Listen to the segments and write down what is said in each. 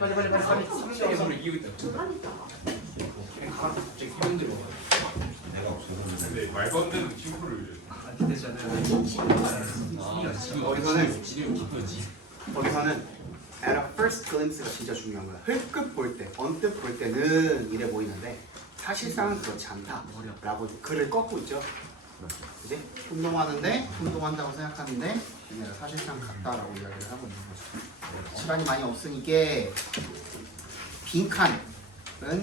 빨리 30개를 이기고 있다. 갑자기 기분들이 와. 내가 없어서 근데 말도 안 되는 친구를 거기서는 at a first glimpse가 진짜 중요한 거야. 흘끗 볼 때, 언뜻 볼 때는 이래 보이는데 사실상은 그렇지 않다라고 글을 꺾고 있죠. 그지? 운동한다고 생각하는데 얘네가 사실상 같다라고 이야기를 하고 있는 거죠. 시간이 많이 없으니까 빈칸은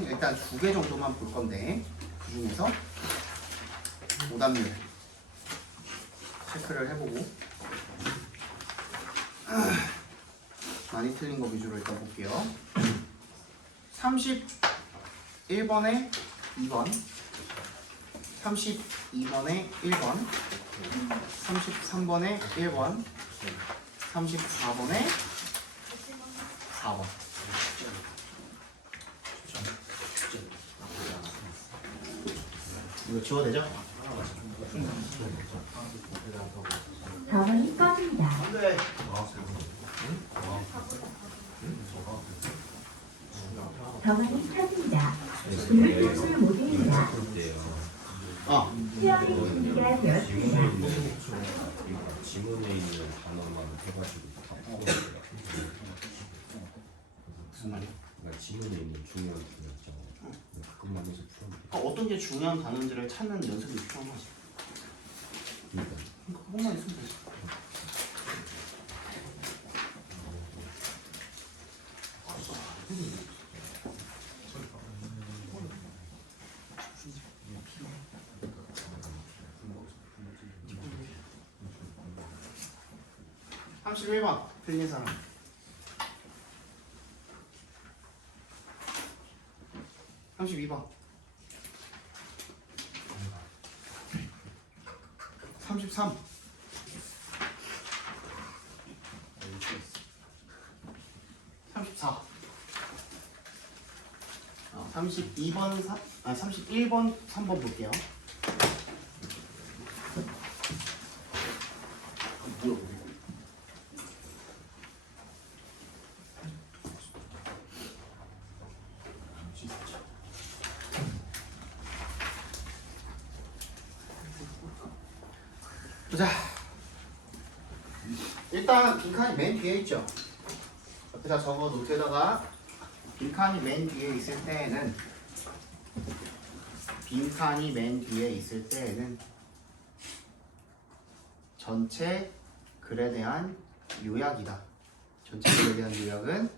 일단 2개 정도만 볼 건데 그 중에서 오답률 체크를 해보고 많이 틀린 거 위주로 일단 볼게요. 31번에 2번, 32번에 1번, 33번에 1번, 34번에 4번. 이거 지워도 되죠? 다음은 꺼집니다. 네. 다음은 켜집니다. 불을 켜줄 모드입니다. 수영이 준비가 되었습니다. 지문에 있는 단어만 해가지고 다 무슨 말이야? 그러니까 지문에 있는 중요한 단어 있잖아. 그것만 해서 풀어도 돼. 어떤 게 중요한 단어인지를 찾는 연습이 필요한 거지. 그러니까 그것만 있으면 되지. (31번) 틀린 사람. (32번) 33 34 32번 31번 3번 볼게요. 보자. 일단 빈칸이 맨 뒤에 있죠. 옆에다 적어 노트에다가 빈칸이 맨 뒤에 있을 때에는 전체 글에 대한 요약이다. 전체 글에 대한 요약은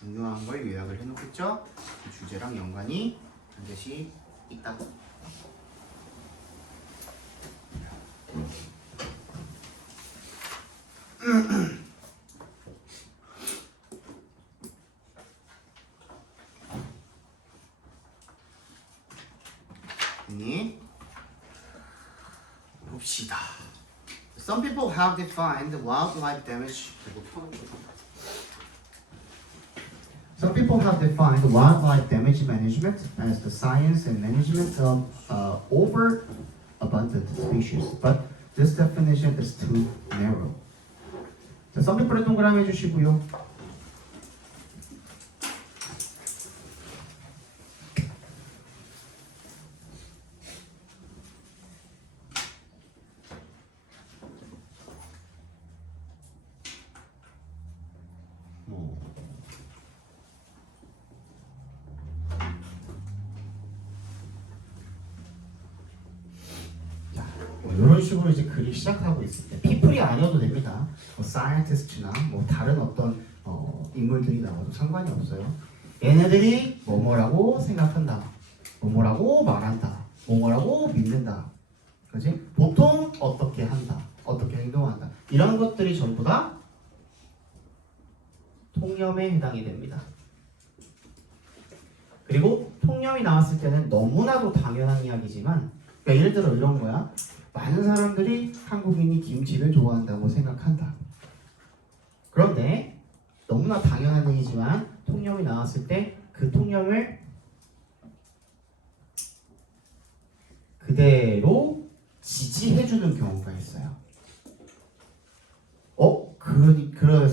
중요한 걸 요약을 해놓겠죠. 그 주제랑 연관이 반드시 있다. 봅시다. Some people have defined wildlife damage. Some people have defined wildlife damage management as the science and management of overabundant species, but this definition is too narrow. 자, some people에 동그라미 해주시고요. 이런 식으로 이제 글이 시작하고 있을 때 people이 아니어도 됩니다. 뭐 scientist나 뭐 다른 어떤 인물들이 나와도 상관이 없어요. 얘네들이 뭐뭐라고 생각한다, 뭐뭐라고 말한다, 뭐뭐라고 믿는다, 그렇지? 보통 어떻게 한다, 어떻게 행동한다, 이런 것들이 전부 다 통념에 해당이 됩니다. 그리고 통념이 나왔을 때는 너무나도 당연한 이야기지만, 그러니까 예를 들어 이런 거야. 많은 사람들이 한국인이 김치를 좋아한다고 생각한다. 그런데 너무나 당연한 얘기지만 통념이 나왔을 때 그 통념을 그대로 지지해주는 경우가 있어요.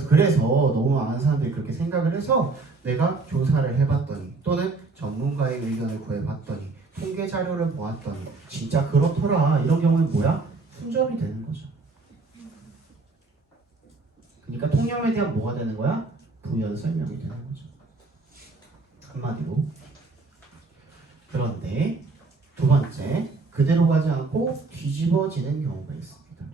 그래서 너무 많은 사람들이 그렇게 생각을 해서 내가 조사를 해봤더니 또는 전문가의 의견을 구해봤더니 통계 자료를 보았더니 진짜 그렇더라 이런 경우는 뭐야? 순접이 되는 거죠. 그러니까 통념에 대한 뭐가 되는 거야? 부연 설명이 되는 거죠. 한마디로. 그런데 두 번째, 그대로 가지 않고 뒤집어지는 경우가 있습니다.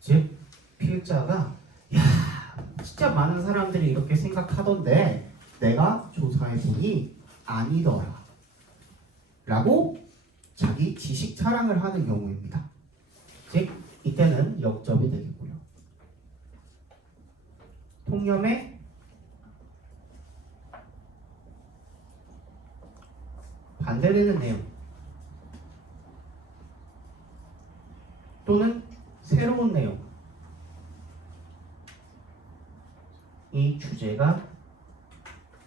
즉 필자가 야 진짜 많은 사람들이 이렇게 생각하던데 내가 조사해보니 아니더라 라고 자기 지식 자랑을 하는 경우입니다. 즉 이때는 역접이 되겠고요. 통념의 반대되는 내용 또는 새로운 내용 이 주제가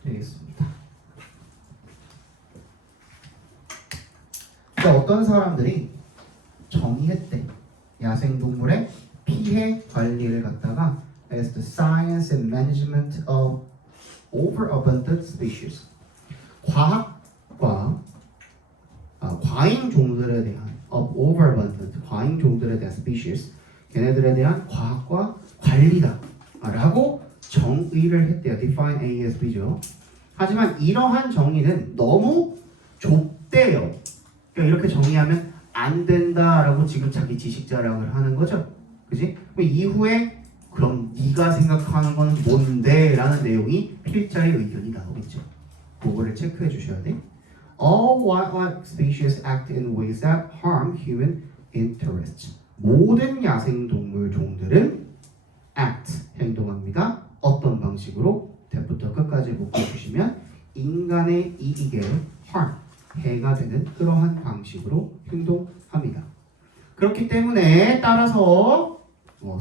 되겠습니다. 그러니까 어떤 사람들이 정의했대. 야생동물의 피해 관리를 갖다가 as the science and management of overabundant species. 과학과 과잉 종들에 대한 of overabundant 과잉 종들에 대한 species 걔네들에 대한 과학과 관리다 라고 정의를 했대요. define ASB죠. 하지만 이러한 정의는 너무 좁대요. 그러니까 이렇게 정의하면 안 된다라고 지금 자기 지식 자랑을 하는 거죠. 그지? 그럼 이후에 그럼 네가 생각하는 건 뭔데? 라는 내용이 필자의 의견이 나오겠죠. 그거를 체크해 주셔야 돼. All wildlife species act in ways that harm human interests. 모든 야생동물 종들은 act, 행동합니다. 어떤 방식으로? 대부터 끝까지 묶어주시면 인간의 이익에 harm, 해가 되는 그러한 방식으로 행동합니다. 그렇기 때문에 따라서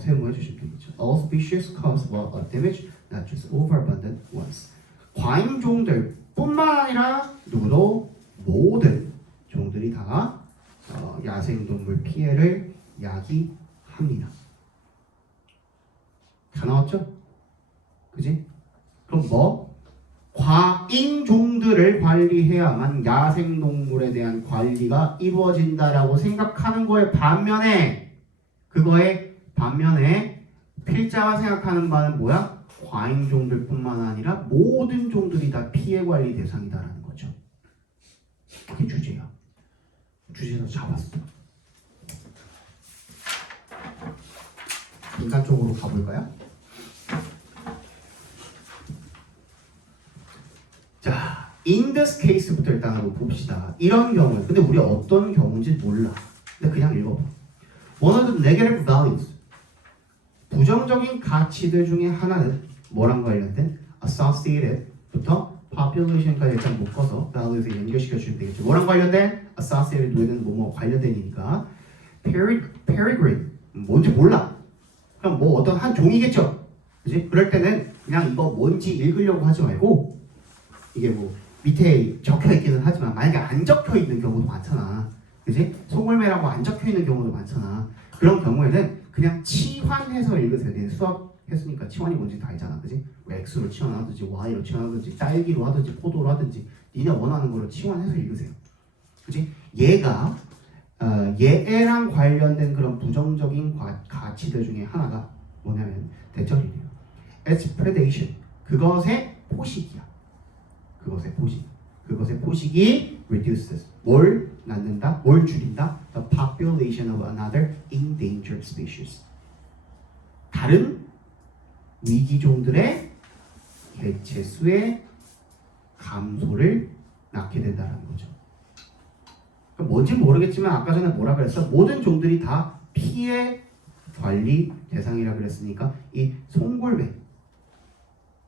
세모해 주시면 되겠죠. All species cause wildlife damage, not just overabundant ones. 과잉 종들 뿐만 아니라 누구도 모든 종들이 다 야생동물 피해를 야기합니다. 다 나왔죠? 그지? 그럼 뭐? 과잉 종들을 관리해야만 야생동물에 대한 관리가 이루어진다라고 생각하는 거에 반면에 필자가 생각하는 바는 뭐야? 과잉 종들뿐만 아니라 모든 종들이 다 피해 관리 대상이다라는 거죠. 그게 주제야. 주제에서 잡았어. 인간 쪽으로 가볼까요? 자, in this case부터 일단 한번 봅시다. 이런 경우, 근데 우리 어떤 경우인지 몰라. 근데 그냥 읽어봐. One of the negative values, 부정적인 가치들 중에 하나는 뭐랑 관련된? associated부터 population까지 일단 묶어서 values에 연결시켜 주시면 되겠죠. 뭐랑 관련된? associated with는 뭐뭐 관련되니까 peregrine, 뭔지 몰라. 그럼 뭐 어떤 한 종이겠죠. 그지? 그럴 때는 그냥 이거 뭔지 읽으려고 하지 말고 이게 뭐 밑에 적혀 있기는 하지만 만약에 안 적혀 있는 경우도 많잖아. 그지? 소골매라고 안 적혀 있는 경우도 많잖아. 그런 경우에는 그냥 치환해서 읽으세요. 네, 수학 했으니까 치환이 뭔지 다 알잖아. 그지? 뭐 X로 치환하든지 Y로 치환하든지 딸기로 하든지 포도로 하든지 니네 원하는 거로 치환해서 읽으세요. 그지? 얘가 얘랑 관련된 그런 부정적인 가치들 중에 하나가 뭐냐면 대절이에요. It's predation. 그것의 포식이야. 그것의 포식이 reduces. 뭘 낳는다? 뭘 줄인다? The population of another endangered species. 다른 위기종들의 개체수의 감소를 낳게 된다는 거죠. 뭔지 모르겠지만 아까 전에 뭐라 그랬어? 모든 종들이 다 피해 관리 대상이라 그랬으니까 이 송골매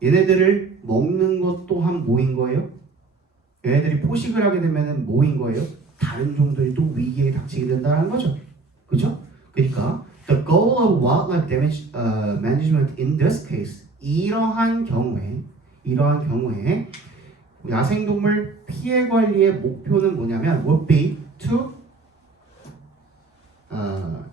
얘네들을 먹는 것 또한 뭐인 거예요? 얘네들이 포식을 하게 되면 뭐인 거예요? 다른 종들이 또 위기에 닥치게 된다는 거죠. 그죠? 그러니까 the goal of wildlife damage management in this case 이러한 경우에 야생동물 피해 관리의 목표는 뭐냐면 would be to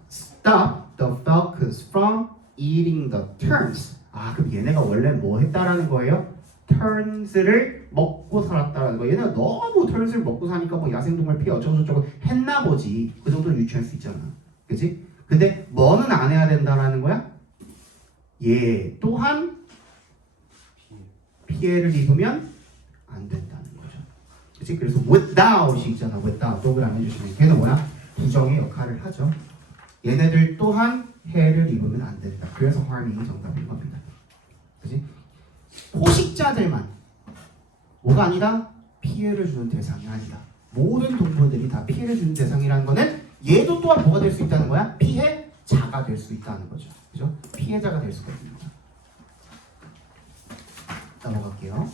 stop the falcons from eating the terns 아 그럼 얘네가 원래 뭐 했다라는 거예요? turns를 먹고 살았다라는 거. 얘네가 너무 turns를 먹고 사니까 뭐 야생동물 피해 어쩌고저쩌고 했나 보지. 그 정도는 유추할 수 있잖아. 그치? 근데 뭐는 안 해야 된다라는 거야? 얘 또한 피해를 입으면 안 된다는 거죠. 그치? 그래서 without이 있잖아. without 동그라미 해주시면 걔는 뭐야? 부정의 역할을 하죠. 얘네들 또한 해를 입으면 안 된다. 그래서 harm이 정답인 겁니다. 그치? 포식자들만 뭐가 아니다? 피해를 주는 대상이 아니다. 모든 동물들이 다 피해를 주는 대상이라는 거는 얘도 또한 뭐가 될 수 있다는 거야? 피해자가 될 수 있다는 거죠. 그죠? 피해자가 될 수가 있습니다. 넘어갈게요.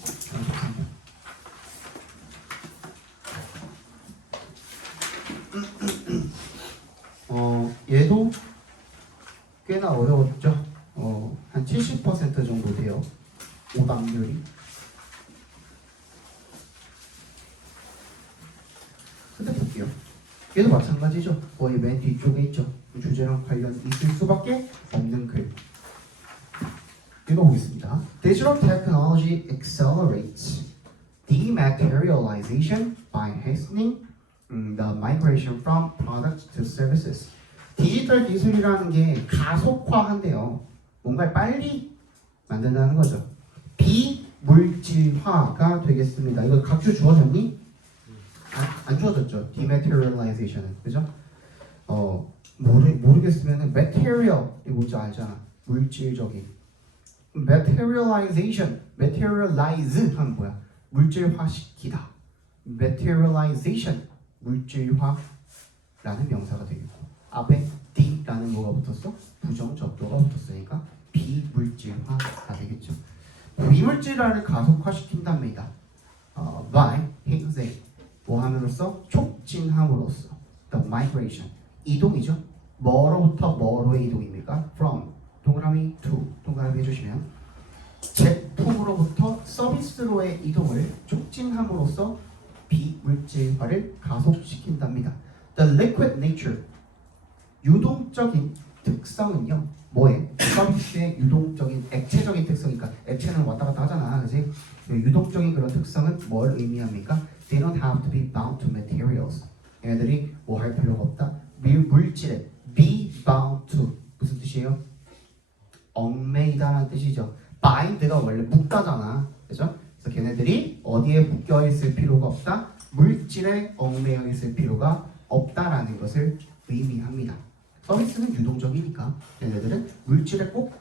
얘도 꽤나 어려웠죠. 한 70% 정도 돼요. 오답률이. 근데 볼게요. 얘도 마찬가지죠. 거의 맨 뒤쪽에 있죠. 주제랑 관련 있을 수밖에 없는 글. 읽어보겠습니다. Digital technology accelerates dematerialization by hastening the migration from products to services. 디지털 기술이라는 게 가속화한대요. 뭔가를 빨리 만든다는 거죠. 비물질화가 되겠습니다. 이거 각주 주어졌니? 안 주어졌죠. dematerialization은. 그죠? 모르겠으면 material이 뭔지 알잖아. 물질적인. materialization, materialize 하면 뭐야? 물질화시키다. materialization, 물질화라는 명사가 되겠고 앞에 D라는 뭐가 붙었어? 부정접두가 붙었으니까 비물질화가 되겠죠. 비물질화를 가속화시킨답니다. by 행세 뭐 함으로써? 촉진함으로써 the migration 이동이죠. 뭐로부터 뭐로의 이동입니까? from 동그라미 to 동그라미 해주시면 제품으로부터 서비스로의 이동을 촉진함으로써 비물질화를 가속시킨답니다. The liquid nature 유동적인 특성은요 뭐에? 서비스의 유동적인 액체적인 특성이니까 액체는 왔다 갔다 하잖아. 그치? 유동적인 그런 특성은 뭘 의미합니까? They don't have to be bound to materials. 얘네들이 뭐 할 필요가 없다. 물질에 be bound to 무슨 뜻이에요? 얽매이다라는 뜻이죠. bind가 원래 묶다잖아. 그죠? 그래서 걔네들이 어디에 묶여 있을 필요가 없다. 물질에 얽매여 있을 필요가 없다라는 것을 의미합니다. 서비스는 유동적이니까 얘네들은 물질에 꼭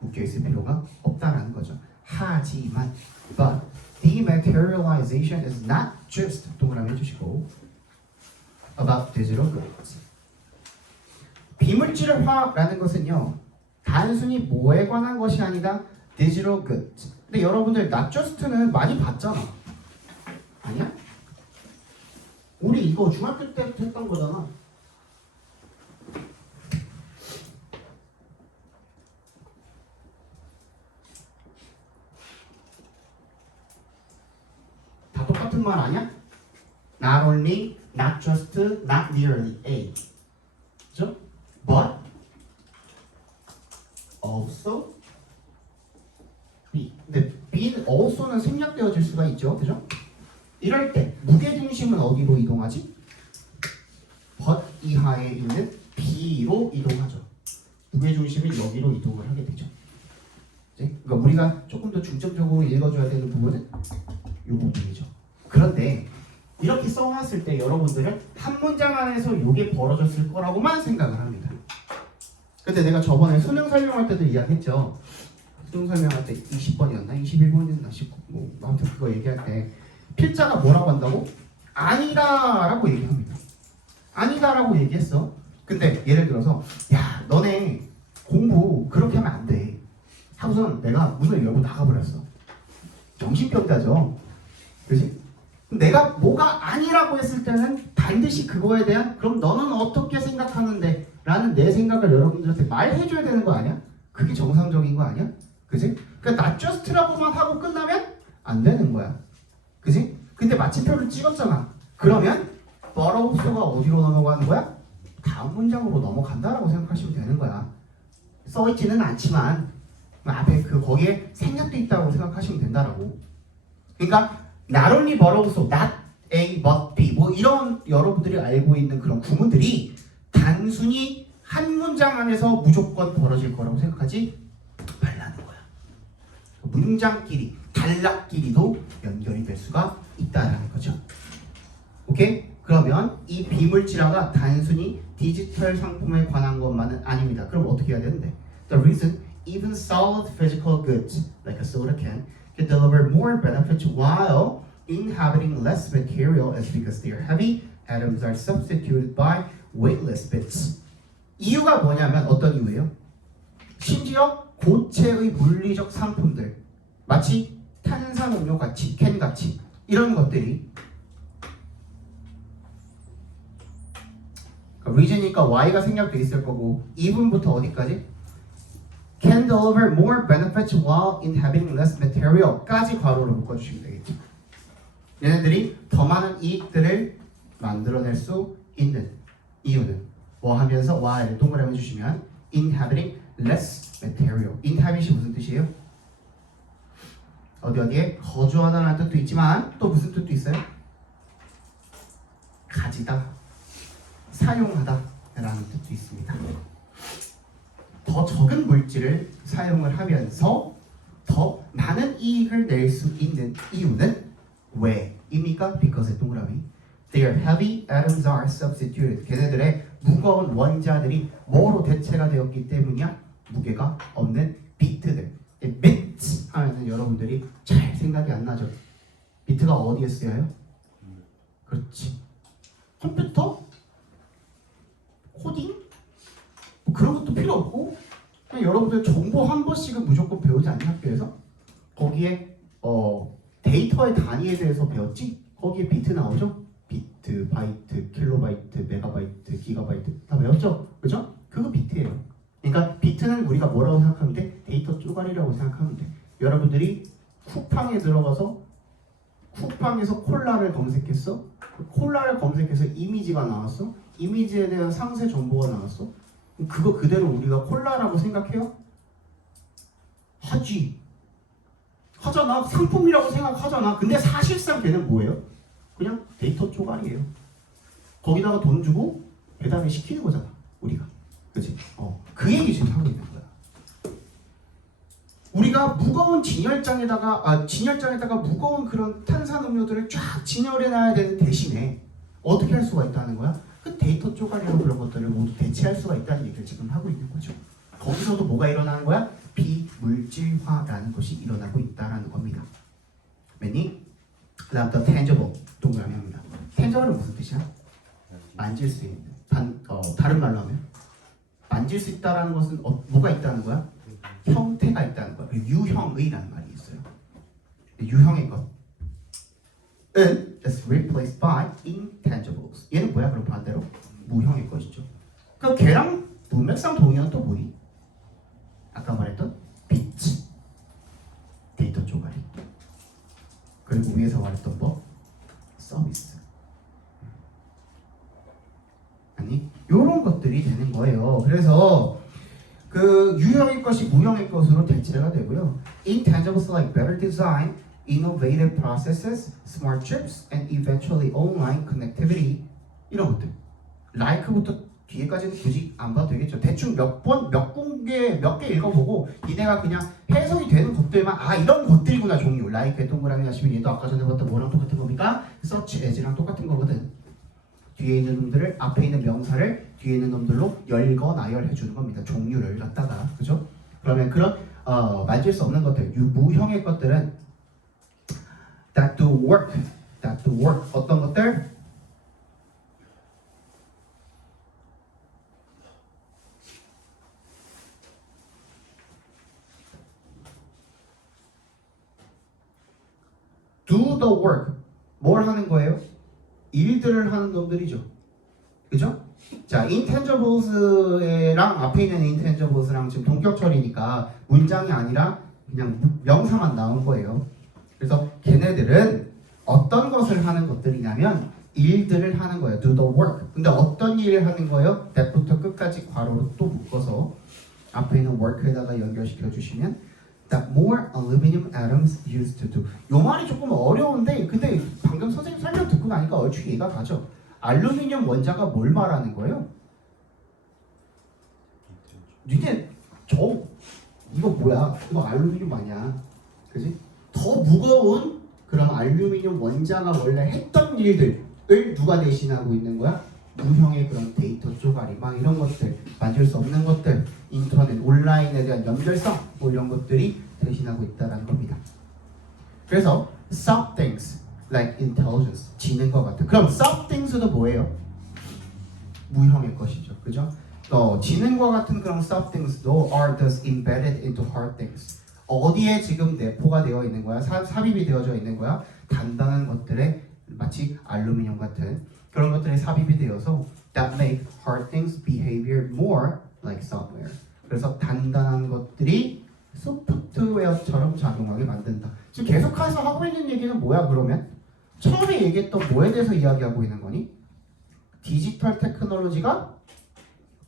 묶여 있을 필요가 없다라는 거죠. 하지만 but dematerialization is not just 동그라미 해주시고 about digital goods. 비물질화라는 것은요 단순히 뭐에 관한 것이 아니라 digital goods. 근데 여러분들 not just는 많이 봤잖아. 아니야? 우리 이거 중학교 때부터 했던 거잖아. 다 똑같은 말 아니야? Not only, not just, not merely A. 그죠? But also B. 근데 B는 also는 생략되어질 수가 있죠. 그죠? 이럴 때 무게중심은 어디로 이동하지? but 이하에 있는 B로 이동하죠. 무게중심이 여기로 이동을 하게 되죠. 그러니까 우리가 조금 더 중점적으로 읽어줘야 되는 부분은 이 부분이죠. 그런데 이렇게 써놨을 때 여러분들은 한 문장 안에서 이게 벌어졌을 거라고만 생각을 합니다. 근데 내가 저번에 수능 설명할 때도 이야기했죠. 수능 설명할 때 20번이었나? 21번이었나? 19, 뭐 아무튼 그거 얘기할 때 필자가 뭐라고 한다고? 아니다라고 얘기합니다. 아니다라고 얘기했어. 근데 예를 들어서 야 너네 공부 그렇게 하면 안 돼. 하고서는 내가 문을 열고 나가버렸어. 정신병자죠. 그렇지? 내가 뭐가 아니라고 했을 때는 반드시 그거에 대한 그럼 너는 어떻게 생각하는데? 라는 내 생각을 여러분들한테 말해줘야 되는 거 아니야? 그게 정상적인 거 아니야? 그지? 그러니까 not just라고만 하고 끝나면 안 되는 거야. 그지? 근데 마침표를 찍었잖아. 그러면 borrow가 어디로 넘어가는 거야? 다음 문장으로 넘어간다라고 생각하시면 되는 거야. 써있지는 않지만 앞에 그 거기에 생략도 있다고 생각하시면 된다라고. 그러니까 not only but also not A but B 뭐 이런 여러분들이 알고 있는 그런 구문들이 단순히 한 문장 안에서 무조건 벌어질 거라고 생각하지 말라는 거야. 문장끼리 단락끼리도 연결이 될 수가 있다라는 거죠. 오케이? 그러면 이 비물질화가 단순히 디지털 상품에 관한 것만은 아닙니다. 그럼 어떻게 해야 되는데? The reason even solid physical goods like a soda can deliver more benefits while inhabiting less material is because their heavy atoms are substituted by weightless bits. 이유가 뭐냐면 어떤 이유예요? 심지어 고체의 물리적 상품들 마치 탄산음료 같이 캔 같이 이런 것들이 reason이니까 y가 생략돼 있을 거고 even부터 어디까지? can deliver more benefits while inhabiting less material까지 괄호로 묶어주시면 되겠죠. 얘네들이 더 많은 이익들을 만들어낼 수 있는 이유는 뭐 하면서 while 동그라미 해주시면 inhabiting less material. inhabit이 무슨 뜻이에요? 어디에 거주하다라는 뜻도 있지만 또 무슨 뜻도 있어요? 가지다, 사용하다 라는 뜻도 있습니다. 더 적은 물질을 사용을 하면서 더 많은 이익을 낼 수 있는 이유는 왜입니까? Because 동그라미 Their heavy atoms are substituted. 걔네들의 무거운 원자들이 뭐로 대체가 되었기 때문이야? 무게가 없는 비트들. 비트 하면은 여러분들이 잘 생각이 안 나죠? 비트가 어디에 쓰여요? 그렇지. 컴퓨터? 코딩? 뭐 그런 것도 필요 없고 그냥 여러분들 정보 한 번씩은 무조건 배우지 않는 학교에서 거기에 데이터의 단위에 대해서 배웠지? 거기에 비트 나오죠? 비트, 바이트, 킬로바이트, 메가바이트, 기가바이트 다 배웠죠? 그죠? 그거 비트예요. 그러니까 비트는 우리가 뭐라고 생각하면 돼? 데이터 쪼가리라고 생각하면 돼. 여러분들이 쿠팡에 들어가서 쿠팡에서 콜라를 검색했어? 그 콜라를 검색해서 이미지가 나왔어? 이미지에 대한 상세 정보가 나왔어? 그거 그대로 우리가 콜라라고 생각해요? 하잖아. 상품이라고 생각하잖아. 근데 사실상 걔는 뭐예요? 그냥 데이터 쪼가리예요. 거기다가 돈 주고 배달을 시키는 거잖아, 우리가. 그치? 그 얘기 지금 하고 있는 거야. 우리가 무거운 진열장에다가 무거운 그런 탄산음료들을 쫙 진열해 놔야 되는 대신에 어떻게 할 수가 있다는 거야? 그 데이터 쪼가리랑 그런 것들을 모두 대체할 수가 있다는 얘기를 지금 하고 있는 거죠. 거기서도 뭐가 일어나는 거야? 비물질화라는 것이 일어나고 있다는 겁니다. 맨니? 그 다음 더 tangible 동그라미 합니다. tangible은 무슨 뜻이야? 만질 수 있는. 다른 말로 하면 만질 수 있다는 것은 뭐가 있다는 거야? 형태가 있다는 거야. 유형의라는 말이 있어요. 유형의 것은 is replaced by intangibles. 얘는 뭐야? 그럼 반대로 무형의 것이죠. 그 걔랑 문맥상 동의어는 또 뭐니? 아까 말했던 비트, 데이터 쪼가리. 그리고 위에서 말했던 뭐? 서비스. 아니, 요런 것들이 되는 거예요. 그래서 그 유형의 것이 무형의 것으로 대체가 되고요. Intangibles like better design, innovative processes, smart chips, and eventually online connectivity 이런 것들. like부터 뒤에까지는 굳이 안 봐도 되겠죠. 대충 몇 개 읽어보고 니네가 그냥 해석이 되는 것들만 이런 것들이구나 종류. like 동그라미 하시면 얘도 아까 전에 봤던 뭐랑 똑같은 겁니까? such as랑 똑같은 거거든. 뒤에 있는 놈들을 앞에 있는 명사를 뒤에 있는 놈들로 열거나열해 주는 겁니다. 종류를 갖다가 그죠? 그러면 그런 만질 수 없는 것들, 무형의 것들은 that do work 어떤 것들? do the work 뭘 하는 거예요? 일들을 하는 놈들이죠. 그죠? 자, intangibles랑 앞에 있는 intangibles랑 지금 동격 처리니까 문장이 아니라 그냥 명사만 나온 거예요. 그래서 걔네들은 어떤 것을 하는 것들이냐면 일들을 하는 거예요. do the work. 근데 어떤 일을 하는 거예요? that부터 끝까지 괄호로 또 묶어서 앞에 있는 work에다가 연결시켜 주시면 that more aluminum atoms used to do. 요 말이 조금 어려운데 근데 방금 선생님 설명 듣고 나니까 얼추 이해가 가죠. 알루미늄 원자가 뭘 말하는 거예요? 니네 이거 뭐야? 이거 알루미늄 아니야. 그지? 더 무거운 그런 알루미늄 원자가 원래 했던 일들을 누가 대신하고 있는 거야? 무형의 그런 데이터 쪼가리 막 이런 것들, 만질 수 없는 것들, 인터넷, 온라인에 대한 연결성 뭐 이런 것들이 대신하고 있다는 겁니다. 그래서 soft things like intelligence, 지능과 같은. 그럼 soft things도 뭐예요? 무형의 것이죠. 그죠? 지능과 같은 그런 soft things도 are thus embedded into hard things. 어디에 지금 내포가 되어 있는 거야? 삽입이 되어져 있는 거야? 단단한 것들에 마치 알루미늄 같은 그런 것들이 삽입이 되어서 that make hard things behavior more like software. 그래서 단단한 것들이 소프트웨어처럼 작용하게 만든다. 지금 계속해서 하고 있는 얘기는 뭐야 그러면? 처음에 얘기했던 뭐에 대해서 이야기하고 있는 거니? 디지털 테크놀로지가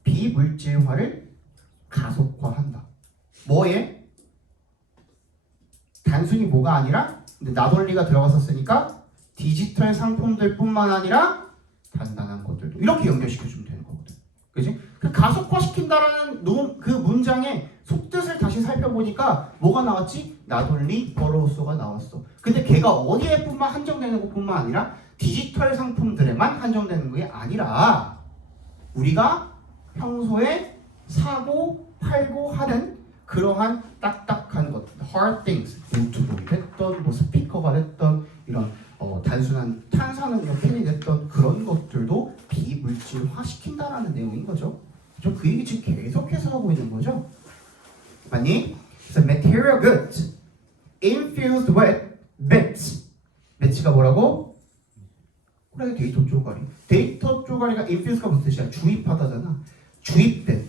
비물질화를 가속화한다. 뭐에? 단순히 뭐가 아니라 근데 나돌리가 들어갔었으니까 디지털 상품들뿐만 아니라 단단한 것들도 이렇게 연결시켜주면 되는 거거든. 그지? 그 가속화시킨다라는 그 문장의 속뜻을 다시 살펴보니까 뭐가 나왔지? 나돌리 버로우소가 나왔어. 근데 걔가 어디에뿐만 한정되는 것뿐만 아니라 디지털 상품들에만 한정되는 게 아니라 우리가 평소에 사고 팔고 하는 그러한 딱딱한 것, hard things, 노트북이 됐던 뭐 스피커가 됐던 이런 단순한 탄산음료 캔이 됐던 그런 것들도 비물질화 시킨다라는 내용인 거죠. 그 얘기 지금 계속해서 하고 있는 거죠. 맞니? So material goods infused with bits. bits가 뭐라고? 그래 데이터 쪼가리. 데이터 쪼가리가 infuse가 무슨 뜻이야? 주입하다잖아. 주입된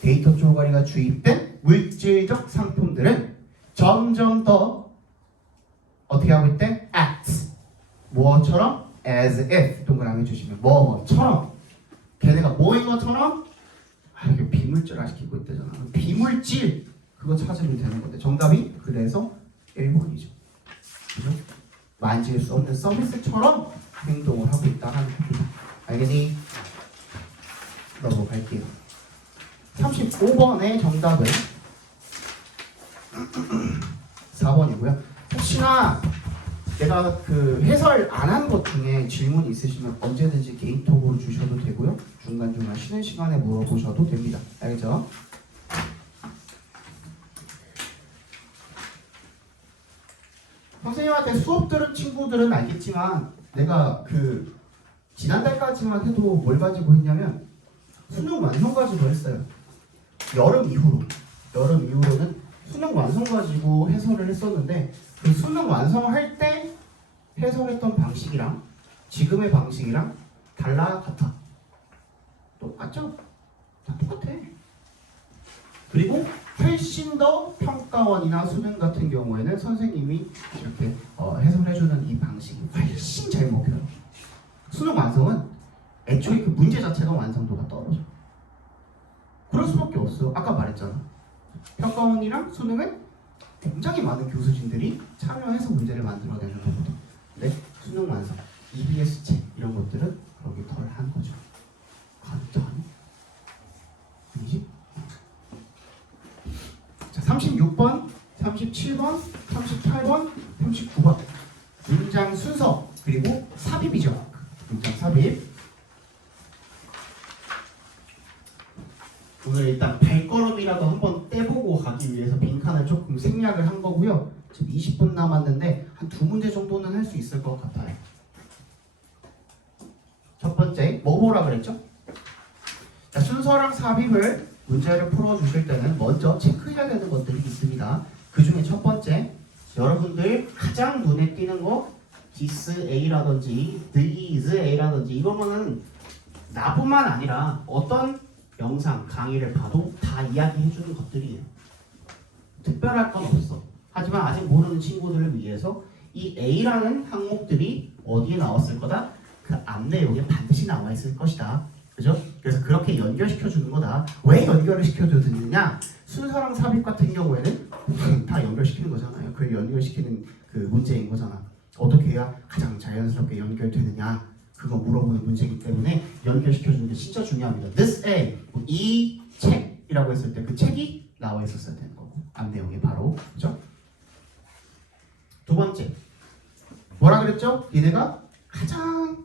데이터 쪼가리가 주입된 물질적 상품들은 점점 더 어떻게 하고 있대? act 뭐처럼? as if 동그라미 주시면 뭐처럼 걔네가 뭐인 것처럼 이게 비물질화 시키고 있다잖아. 비물질 그거 찾으면 되는 건데 정답이 그래서 1번이죠. 그죠? 만질 수 없는 서비스처럼 행동을 하고 있다는 겁니다. 알겠니? 넘어갈게요. 35번의 정답은 4번이고요. 혹시나 내가 그 해설 안 한 것 중에 질문 있으시면 언제든지 개인톡으로 주셔도 되고요. 중간중간 쉬는 시간에 물어보셔도 됩니다. 알겠죠? 선생님한테 수업 들은 친구들은 알겠지만 내가 그 지난달까지만 해도 뭘 가지고 했냐면 수능 완성 가지고 했어요. 여름 이후로는 수능 완성 가지고 해설을 했었는데 그 수능 완성할 때 해설했던 방식이랑 지금의 방식이랑 같아. 똑같죠? 다 똑같아. 그리고 훨씬 더 평가원이나 수능 같은 경우에는 선생님이 이렇게 해설해주는 이 방식이 훨씬 잘 먹혀요. 수능 완성은 애초에 그 문제 자체가 완성도가 떨어져. 그럴 수밖에 없어. 아까 말했잖아. 평가원이랑 수능은 굉장히 많은 교수진들이 참여해서 문제를 만들어내는 거거든. 근데 수능 완성, EBS 책 이런 것들은 그러기 덜한 거죠. 간단히. 아니지? 자, 36번, 37번, 38번, 39번 문장 순서 그리고 삽입이죠. 문장 삽입. 오늘 일단 발걸음이라도 한번 떼보고 가기 위해서 빈칸을 조금 생략을 한 거고요. 지금 20분 남았는데 한 2문제 정도는 할 수 있을 것 같아요. 첫 번째, 뭐라 그랬죠? 자, 순서랑 삽입을 문제를 풀어주실 때는 먼저 체크해야 되는 것들이 있습니다. 그 중에 첫 번째, 여러분들 가장 눈에 띄는 거 this A라든지 this A라든지 이런 거는 나뿐만 아니라 어떤 영상, 강의를 봐도 다 이야기해주는 것들이에요. 특별할 건 없어. 하지만 아직 모르는 친구들을 위해서 이 A라는 항목들이 어디에 나왔을 거다? 그 앞 내용에 반드시 나와 있을 것이다. 그죠? 그래서 그렇게 연결시켜주는 거다. 왜 연결을 시켜주느냐? 순서랑 삽입 같은 경우에는 다 연결시키는 거잖아요. 그걸 연결시키는 그 문제인 거잖아. 어떻게 해야 가장 자연스럽게 연결되느냐 그거 물어보는 문제이기 때문에 연결시켜주는 게 진짜 중요합니다. This A 이 책이라고 했을 때 그 책이 나와 있었어야 되는 거고 앞 내용이 바로 그죠? 두 번째 뭐라 그랬죠? 얘네가 가장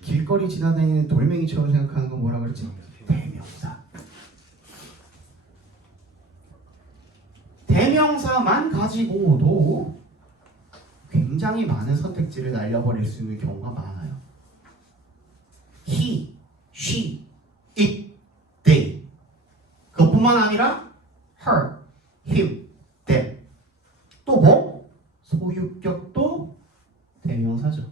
길거리 지나다니는 돌멩이처럼 생각하는 건 뭐라 그랬지? 대명사. 대명사만 가지고도 굉장히 많은 선택지를 날려버릴 수 있는 경우가 많아요. He, she, it, they. 그것뿐만 아니라 her, him, them. 또 뭐? 소유격도 대명사죠.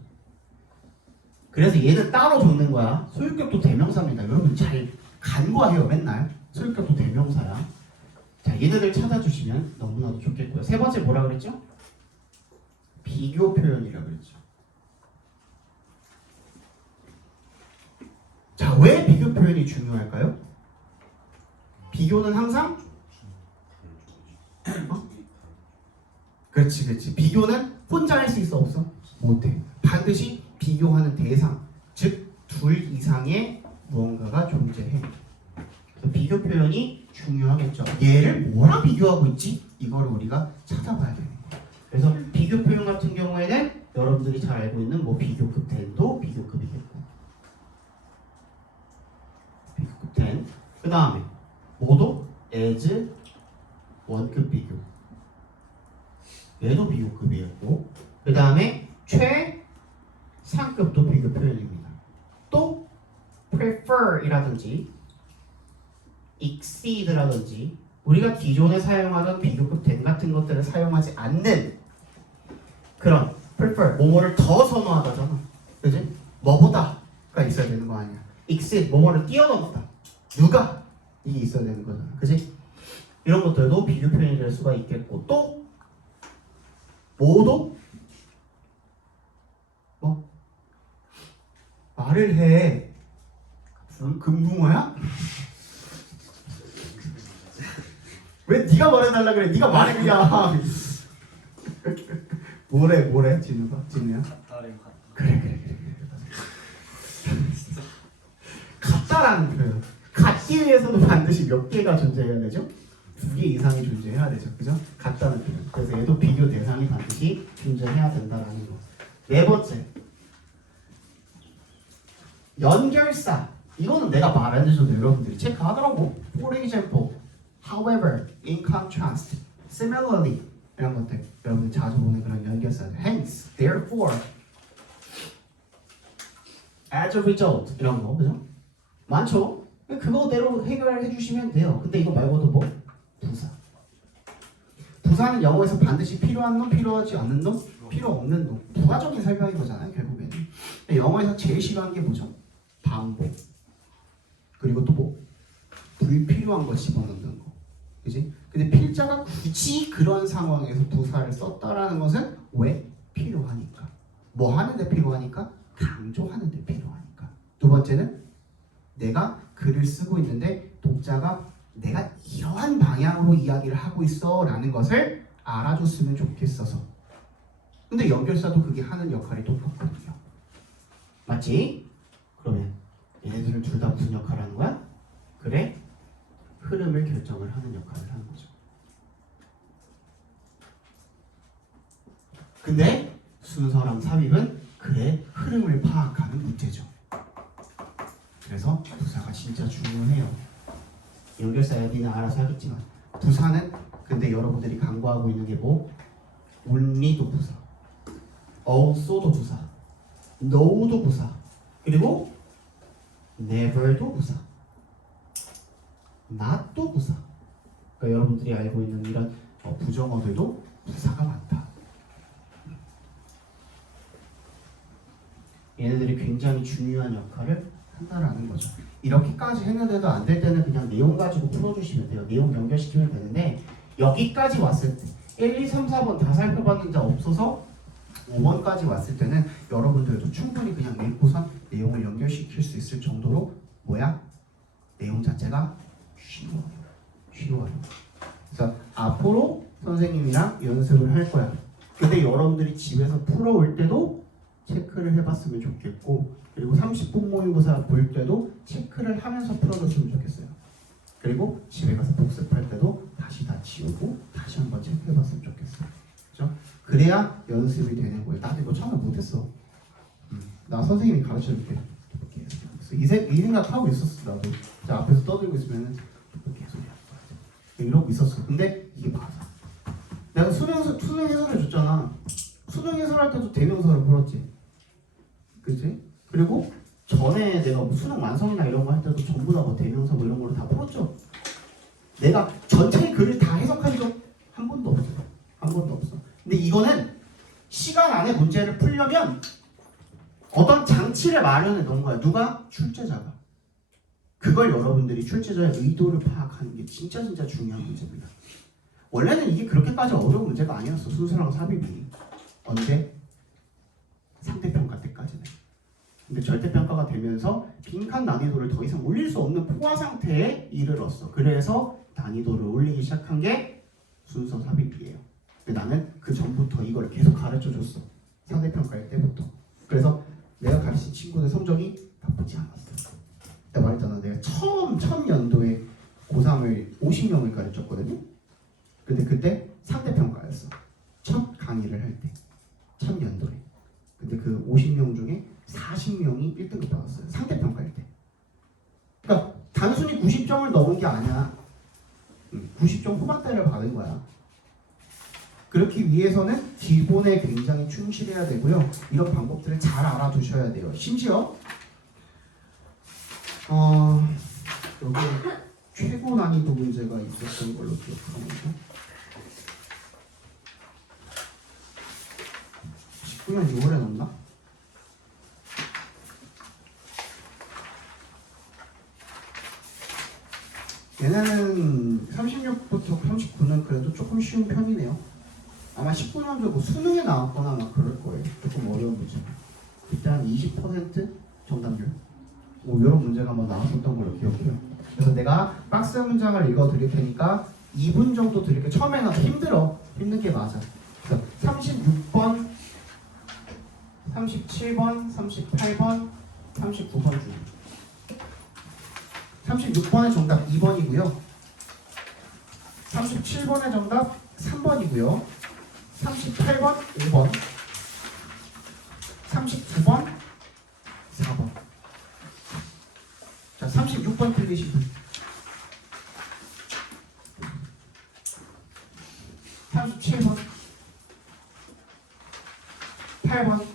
그래서 얘는 따로 적는 거야. 소유격도 대명사입니다. 여러분 잘 간과해요 맨날. 소유격도 대명사야. 자, 얘네들 찾아주시면 너무나도 좋겠고요. 세 번째 뭐라 그랬죠? 비교 표현이라고 그랬죠. 자, 왜 비교 표현이 중요할까요? 비교는 항상 그렇지. 비교는 혼자 할 수 있어 없어? 못해. 반드시 비교하는 대상, 즉 둘 이상의 무언가가 존재해. 비교 표현이 중요하겠죠. 얘를 뭐랑 비교하고 있지? 이걸 우리가 찾아봐야 되는 거예요. 그래서 비교 표현 같은 경우에는 여러분들이 잘 알고 있는 뭐 비교급 10도 비교급이겠고, 비교급 10. 그 다음에 뭐도 as 원급 비교. 얘도 비교급이었고, 그 다음에 최상급도 비교 표현입니다. 또 prefer이라든지 exceed라든지 우리가 기존에 사용하던 비교급 10 같은 것들을 사용하지 않는 그런 prefer, 뭐뭐를 더 선호하다잖아. 그지? 뭐보다가 있어야 되는 거 아니야. exceed, 뭐뭐를 뛰어넘다. 누가? 이게 있어야 되는 거잖아. 그지? 이런 것들도 비교 표현이 될 수가 있겠고, 또 뭐도 뭐 말을 해. 금붕어야? 왜 네가 말해달라 그래? 네가 말해 그냥. 뭐래 진우야? 그래. 같다라는 표현. 같기 위해서도 반드시 몇 개가 존재해야 되죠? 2개 이상이 존재해야 되죠. 그죠? 같다는 표현. 그래서 얘도 비교 대상이 반드시 존재해야 된다라는 거. 네 번째. 연결사. 이거는 내가 말 안 해줘도 여러분들이 체크하더라고. For example, however, in contrast, similarly 이런 것들 여러분들 자주 보는 그런 연결사들. Hence, therefore, as a result 이런 거 그죠? 많죠? 그거대로 해결해 주시면 돼요. 근데 이거 말고도 뭐? 부사. 부사는 영어에서 반드시 필요한 놈, 필요하지 않는 놈, 필요 없는 놈. 부가적인 설명인 거잖아요, 결국에는. 근데 영어에서 제일 싫어하는 게 뭐죠? 반복. 그리고 또 뭐? 불필요한 거 집어넣는 거. 그지? 근데 필자가 굳이 그런 상황에서 부사를 썼다라는 것은 왜? 필요하니까. 뭐 하는데 필요하니까? 강조하는데 필요하니까. 두 번째는 내가 글을 쓰고 있는데 독자가 내가 이러한 방향으로 이야기를 하고 있어 라는 것을 알아줬으면 좋겠어서. 근데 연결사도 그게 하는 역할이 똑같거든요. 맞지? 그러면 얘네들은 둘 다 무슨 역할을 하는 거야? 그래? 흐름을 결정을 하는 역할을 하는 거죠. 근데 순서랑 삽입은 글의 흐름을 파악하는 문제죠. 그래서 부사가 진짜 중요해요. 연결사야 니는 알아서 하겠지만 부사는 근데 여러분들이 간과하고 있는 게 뭐? only도 부사, also도 부사, no도 부사, 그리고 never도 부사, not도 부사. 그러니까 여러분들이 알고 있는 이런 부정어들도 부사가 많다. 얘네들이 굉장히 중요한 역할을 한다라는 거죠. 이렇게까지 했는데도 안 될 때는 그냥 내용 가지고 풀어주시면 돼요. 내용 연결시키면 되는데 여기까지 왔을 때 1, 2, 3, 4번 다 살펴봤는데 없어서 5번까지 왔을 때는 여러분들도 충분히 그냥 읽고선 내용을 연결시킬 수 있을 정도로 뭐야? 내용 자체가 쉬워요. 그래서 앞으로 선생님이랑 연습을 할 거야. 근데 여러분들이 집에서 풀어올 때도 체크를 해봤으면 좋겠고, 그리고 30분 모의고사 볼 때도 체크를 하면서 풀어줬으면 좋겠어요. 그리고 집에 가서 복습할 때도 다시 다 지우고 다시 한번 체크해봤으면 좋겠어요. 그렇죠? 그래야 연습이 되는 거예요. 나도 이거 처음에 못했어. 나 선생님이 가르쳐줄게. 이 생각하고 있었어. 나도 자, 앞에서 떠들고 있으면 계속 이러고 있었어. 근데 이게 맞아. 내가 수능 해설해 줬잖아. 수능 해설할 때도 대명사를 풀었지. 그치? 그리고 전에 내가 뭐 수능 완성이나 이런 거 할 때도 전부 다 뭐 대명사 뭐 이런 거를 다 풀었죠. 내가 전체 글을 다 해석한 적 한 번도 없어요. 한 번도 없어. 근데 이거는 시간 안에 문제를 풀려면 어떤 장치를 마련해 놓은 거야. 누가? 출제자가. 그걸 여러분들이 출제자의 의도를 파악하는 게 진짜 중요한 문제입니다. 원래는 이게 그렇게까지 어려운 문제가 아니었어. 순수랑 삽입이. 언제? 상대평가 때까지는. 근데 절대평가가 되면서 빈칸 난이도를 더 이상 올릴 수 없는 포화 상태에 이르렀어. 그래서 난이도를 올리기 시작한 게 순서 삽입이에요. 근데 나는 그 전부터 이걸 계속 가르쳐줬어. 상대평가일 때부터. 그래서 내가 가르친 친구들 성적이 나쁘지 않았어. 내가 말했잖아. 내가 첫 연도에 고3을 50명을 가르쳤거든요. 근데 그때 상대평가였어. 첫 강의를 할 때. 첫 연도에. 근데 그 50명 중에 40명이 1등급 받았어요. 상대평가일 때. 그러니까 단순히 90점을 넣은 게 아니야. 90점 후반대를 받은 거야. 그렇기 위해서는 기본에 굉장히 충실해야 되고요. 이런 방법들을 잘 알아두셔야 돼요. 심지어 여기 최고 난이도 문제가 있었던 걸로 기억하는데 19년 6월에 넣었나? 얘네는 36부터 39는 그래도 조금 쉬운 편이네요. 아마 19년도 뭐 수능에 나왔거나 막 그럴 거예요. 조금 어려운 문제. 그때 한 20% 정답률. 뭐 이런 문제가 한번 나왔었던 걸로 기억해요. 그래서 내가 박스 문장을 읽어드릴 테니까 2분 정도 드릴게요. 처음에는 힘들어. 힘든 게 맞아. 그래서 36번, 37번, 38번, 39번 중 36번의 정답 2번이고요. 37번의 정답 3번이고요. 38번 5번, 39번 4번. 자, 36번 틀리신 분. 37번 8번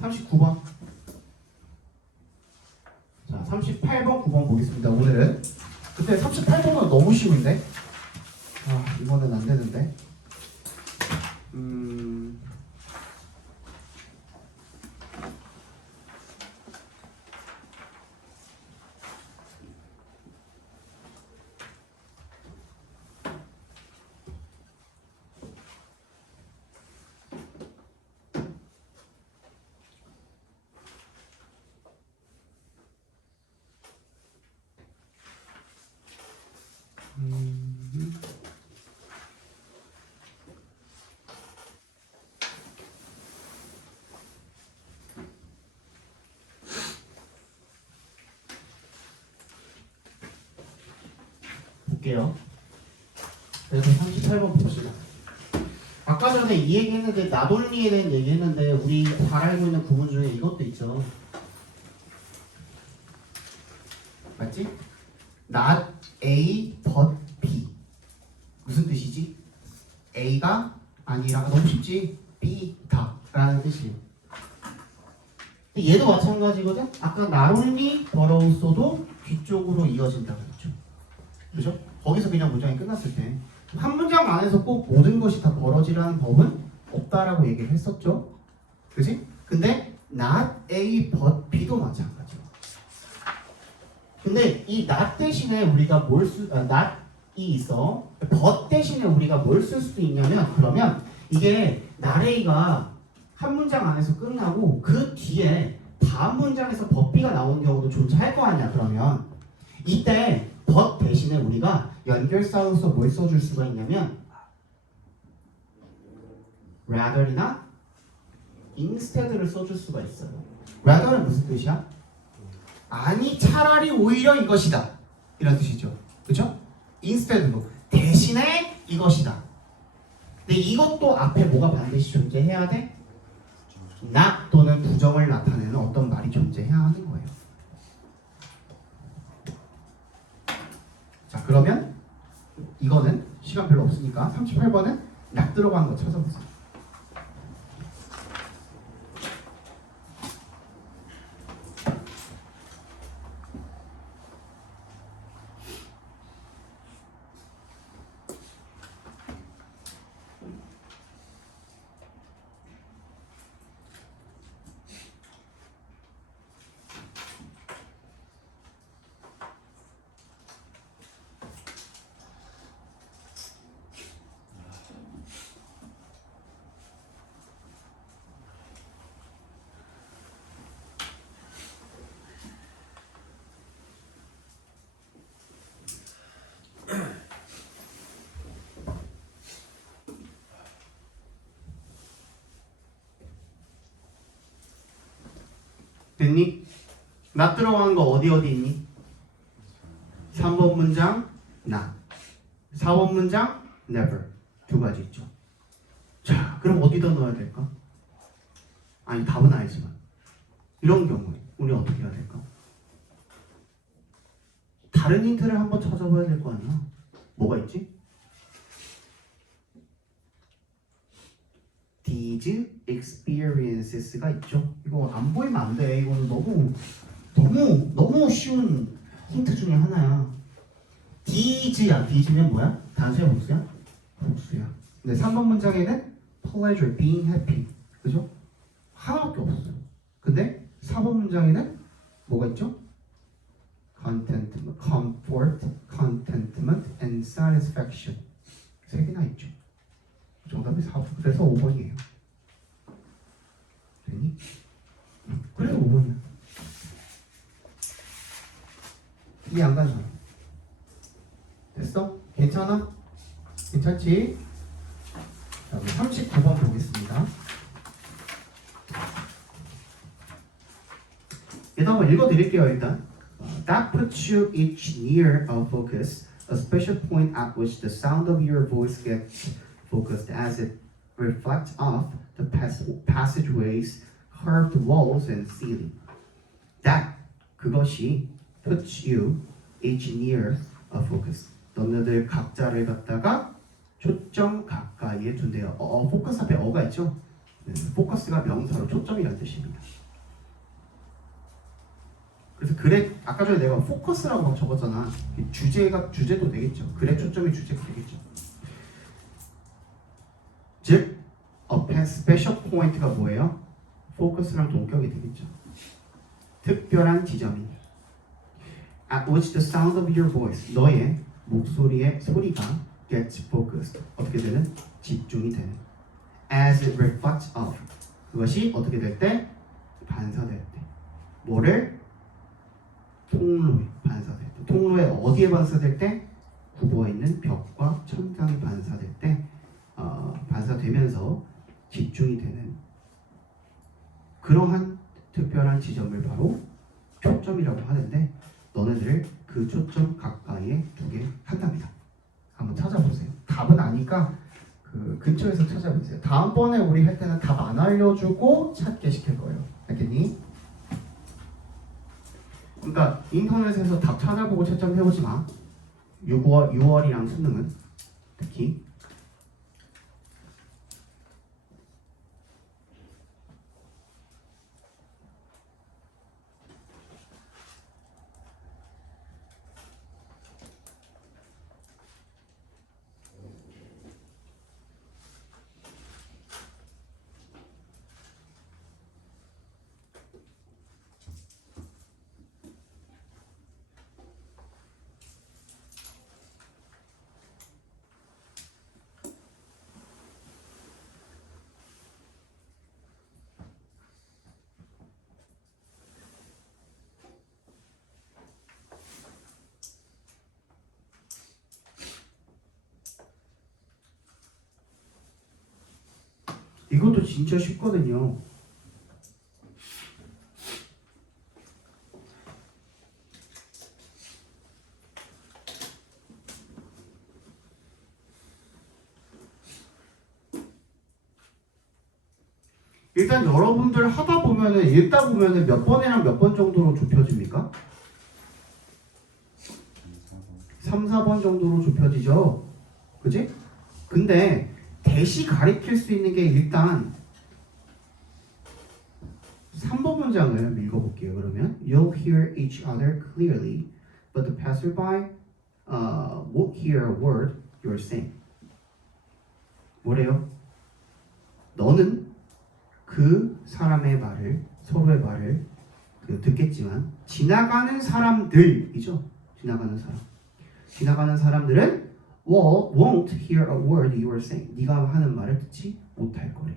39번. 자, 38번 9번 보겠습니다. 오늘은 그때 38번은 너무 쉬운데 이번엔 안 되는데 볼게요. 그래서 38번 봅시다. 아까 전에 이 얘기했는데 나돌리에 대한 얘기했는데 우리 잘 알고 있는 구문 중에 이것도 있죠. 맞지? Not A but B. 무슨 뜻이지? A가 아니라 너무 쉽지? B다 라는 뜻이에요. 얘도 마찬가지거든? 아까 not only 더러웠어도 뒤쪽으로 이어진다고 했죠. 그죠? 거기서 그냥 문장이 끝났을 때 한 문장 안에서 꼭 모든 것이 다 벌어지라는 법은 없다라고 얘기를 했었죠. 그지? 근데 not A but B도 마찬가지야. 근데 이 not 대신에 우리가 not이 있어. but 대신에 우리가 뭘 쓸 수도 있냐면 그러면 이게 not A가 한 문장 안에서 끝나고 그 뒤에 다음 문장에서 but B가 나오는 경우도 존재할 거 아니야. 그러면 이때 but 대신에 우리가 연결사로서 뭘 써줄 수가 있냐면 rather이나 instead를 써줄 수가 있어요. rather는 무슨 뜻이야? 아니 차라리 오히려 이것이다 이런 뜻이죠. 그렇죠? instead도 대신에 이것이다. 근데 이것도 앞에 뭐가 반드시 존재해야 돼? not 또는 부정을 나타내는 어떤 말이 존재해야 하는 거예요. 자 그러면 이거는 시간 별로 없으니까 38번은 not 들어가는 거 찾아보세요. 됐니? not 들어가는 거 어디 있니? 3번 문장 not 4번 문장 never 두 가지 있죠. 자 그럼 어디다 넣어야 될까? 아니 답은 알지만 이런 경우에 우리 어떻게 해야 될까? 다른 힌트를 한번 찾아봐야 될 거 아니야. 뭐가 있지? These experiences가 있죠. 이거 안 보이면 안 돼. 이거는 너무 쉬운 힌트 중에 하나야. These야. These면 뭐야? 단수야, 복수야? 복수야. 근데 3번 문장에는 pleasure, being happy, 그죠? 하나밖에 없어요. 근데 4번 문장에는 뭐가 있죠? contentment, comfort, contentment, and satisfaction. 세 개나 있죠. 정답이 4번. 그래서 5번이에요. 되니? 그래서 5번이야. 이해 안 가는 사람? 됐어? 괜찮아? 괜찮지? 자, 39번 보겠습니다. 일단 한번 읽어드릴게요. 일단 That puts you each near a focus, a special point at which the sound of your voice gets focused as it reflects off the passageways, curved walls, and ceiling. That 그것이 puts you each near a focus. 너네들 각자를 갖다가 초점 가까이에 둔대요. 포커스 앞에 어가 있죠? 포커스가 명사로 초점이라는 뜻입니다. 그래서 글에 아까 전에 내가 포커스라고 막 적었잖아. 주제도 되겠죠. 글의 초점이 주제가 되겠죠. 즉, a special point가 뭐예요? 포커스랑 동격이 되겠죠. 특별한 지점이. At which the sound of your voice, 너의 목소리의 소리가 gets focused. 어떻게 되는? 집중이 되는. As it reflects off. 그것이 어떻게 될 때? 반사될 때. 뭐를? 통로에 반사될 때. 통로에 어디에 반사될 때? 굽어 있는 벽과 천장이 반사될 때 반사되면서 집중이 되는 그러한 특별한 지점을 바로 초점이라고 하는데 너네들 그 초점 가까이에 두게 한답니다. 한번 찾아보세요. 답은 아니까 그 근처에서 찾아보세요. 다음번에 우리 할 때는 답 안 알려주고 찾게 시킬 거예요. 알겠니? 그러니까 인터넷에서 답 찾아보고 채점 해오지 마. 6월이랑 수능은 특히 이것도 진짜 쉽거든요. 일단 여러분들 하다 보면은 읽다 보면은 몇 번이랑 몇 번 정도로 좁혀집니까? 3, 4번 정도로 좁혀지죠. 그지? 근데 대시 가리킬 수 있는 게 일단 3번 문장을 읽어볼게요. 그러면 You'll hear each other clearly, but the passerby won't hear a word you're saying. 뭐래요? 너는 그 사람의 말을, 서로의 말을 듣겠지만 지나가는 사람들이죠. 지나가는 사람들은 won't hear a word you are saying. 네가 하는 말을 듣지 못할 거래요.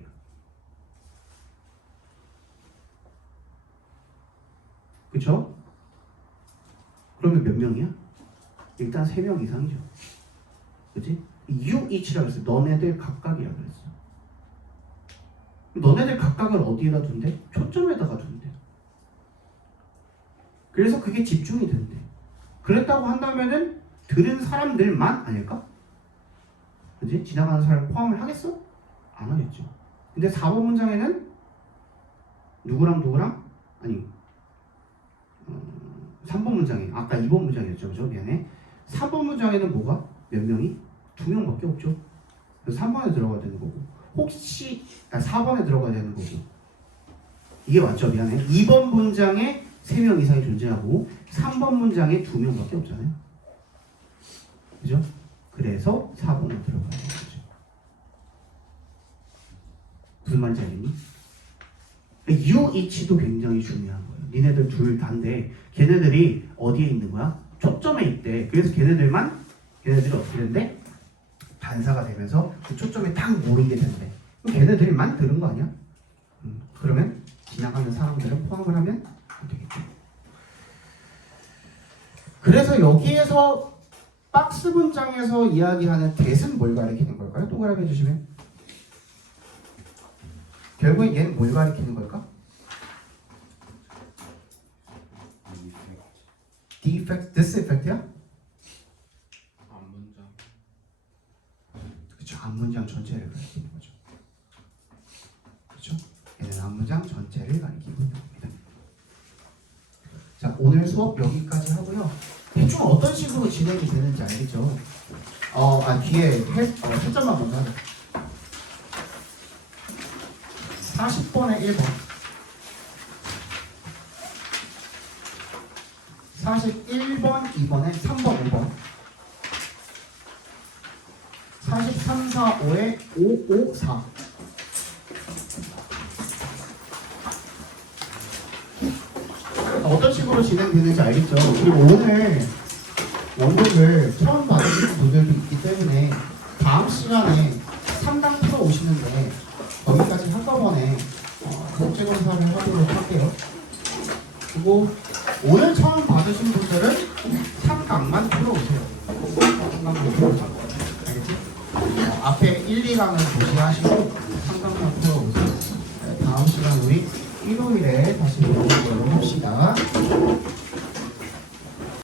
그쵸? 그러면 몇 명이야? 일단 3명 이상이죠. 그치? You each라고 했어. 너네들 각각이라고 그랬어. 너네들 각각을 어디에다 둔대? 초점에다가 둔대. 그래서 그게 집중이 된대. 그랬다고 한다면은 들은 사람들만 아닐까? 그지? 지나가는 사람 포함을 하겠어? 안 하겠죠. 근데 4번 문장에는 누구랑 아니 3번 문장에 아까 2번 문장이었죠. 그죠? 미안해. 3번 문장에는 뭐가? 몇 명이? 2명밖에 없죠. 그래서 3번에 들어가야 되는 거고 혹시 4번에 들어가야 되는 거고 이게 맞죠? 미안해. 2번 문장에 3명 이상이 존재하고 3번 문장에 2명밖에 없잖아요. 그죠? 그래서 4번에 들어가야 되는 거죠. 무슨 말인지 알겠니? You each도 굉장히 중요한 거예요. 니네들 둘 다인데 걔네들이 어디에 있는 거야? 초점에 있대. 그래서 걔네들이 어떻게 된대? 반사가 되면서 그 초점에 딱 모이게 된대. 걔네들만 들은 거 아니야? 그러면 지나가는 사람들은 포함을 하면 안 되겠죠. 그래서 여기에서 박스 문장에서 이야기하는 that은 뭘 가리키는 걸까요? 동그라미 해주시면 결국엔 얘는 뭘 가리키는 걸까? defect, diseffect야? 앞문장. 그렇죠. 앞문장 전체를 가리키는 거죠. 그렇죠? 얘는 앞문장 전체를 가리키고 있는 겁니다. 자, 오늘 수업 여기까지 하고요. 대충 어떤 식으로 진행이 되는지 알겠죠? 뒤에 살짝만 먼저 하자. 40번에 1번 41번 2번에 3번 5번 43, 4, 5에 5, 5, 4 어떤 식으로 진행되는지 알겠죠? 그리고 오늘 원고를 처음 받으시는 분들도 있기 때문에 다음 시간에 3강 풀어 오시는데 거기까지 한꺼번에 국제검사를 하도록 할게요. 그리고 오늘 처음 받으신 분들은 3강만 풀어 오세요. 3강만 풀어 오세요. 알겠지? 앞에 1, 2강은 무시하시고 3강만 풀어 오세요. 다음 시간 우리 일요일에 다시 모이도록 합시다.